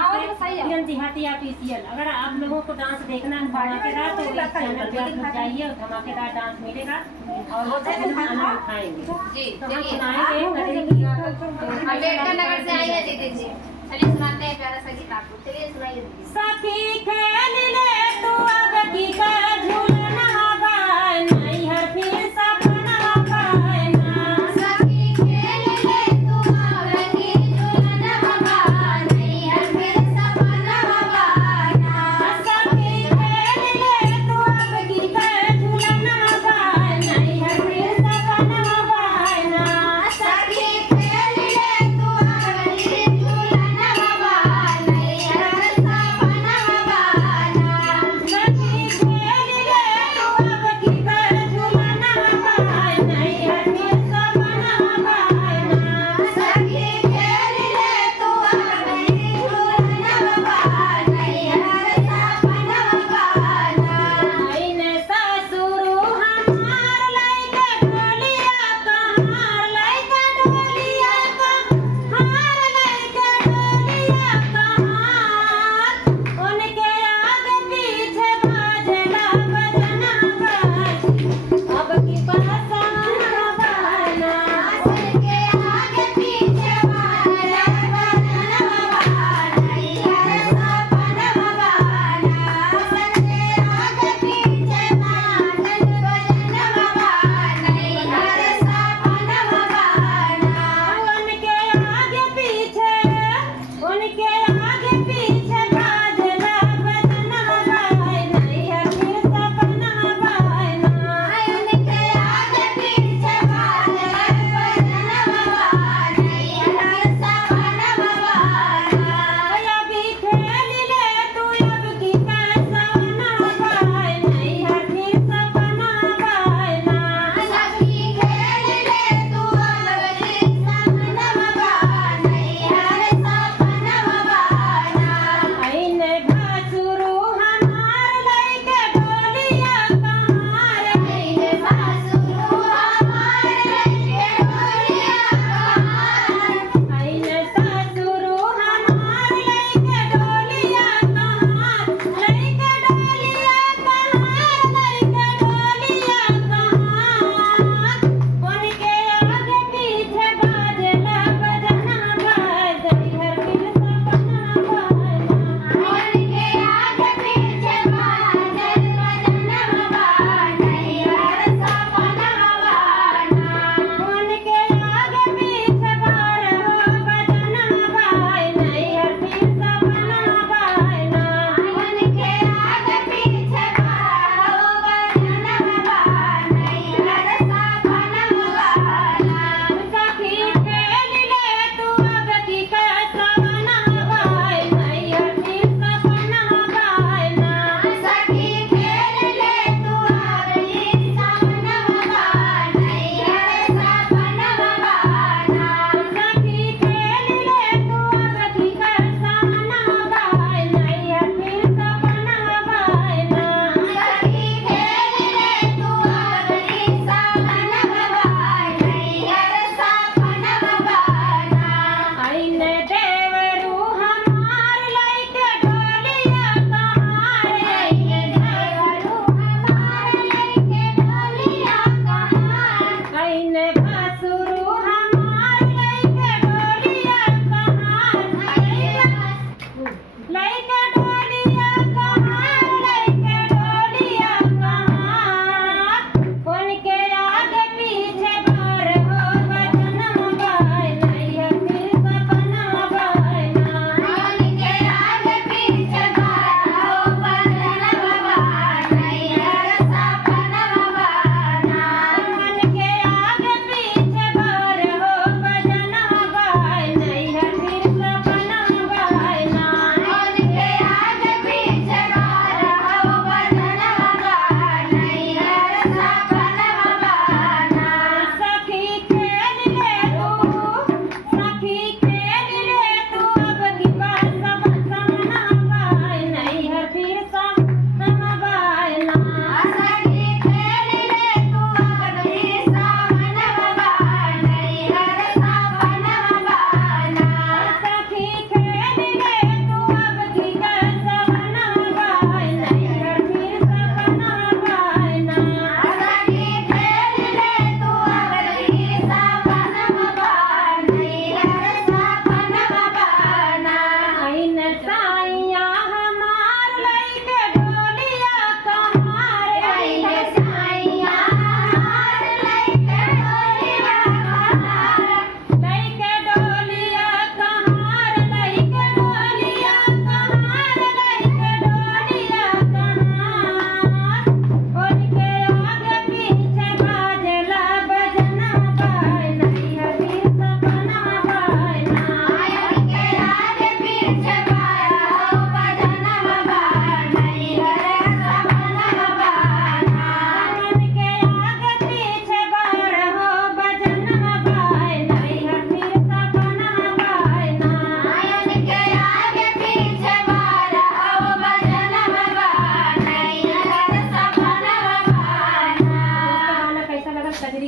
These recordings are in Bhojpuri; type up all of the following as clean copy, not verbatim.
देहाती ऑफिशियल। अगर आप लोगों को डांस देखना है धमाकेदार तो इस चैनल पे आप जाइए और धमाकेदार डांस मिलेगा और आनंद उठाएंगे। तो हम सुनाएंगे अम्बेडकर नगर से आई है दीदी जी। चलिए सुनाते हैं प्यारा सा गीत आपको। चलिए सुनाइए दीदी। सखी खेल ले तू अब की का झूलना गाय नहीं हर फिर सपना गाय ना। सखी खेल ले तू अब की झूलना गाय नहीं हर फिर सपना गाय ना। सखी खेल ले तू अब की का झूलना गाय नहीं हर फिर सपना गाय ना। सखी खेल ले तू अब की झूलना गाय नहीं हर सपना गाय ना। सखी खेल ले तू अब की का झूलना गाय नहीं हर फिर सपना गाय ना। सखी खेल ले तू अब की झूलना गाय नहीं हर सपना गाय ना। आईने सासुरु हमार लइका डोलिया कहार लइका डोलिया कहार लइका डोलिया कहार उनके आगे पीछे बाजला बजना गाची अब की बरसाना गाना। उनके आगे पीछे बाजला बजना गाना नहीं हर सपना गाना। उनके आगे पीछे बाजला बजना गाना नहीं हर सपना गाना। उनके आगे पीछे बाजला बजना गाय नहीं हर फिर सपना गाय ना। उनके आगे पीछे बाजला बजना गाना नहीं हर सपना गाना। अभी खेल ले तू अब की कैसवना गाय नहीं हर फिर सपना गाय ना। सखी खेल ले तू अब की सपना गाना नहीं हर सपना गाना।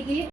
की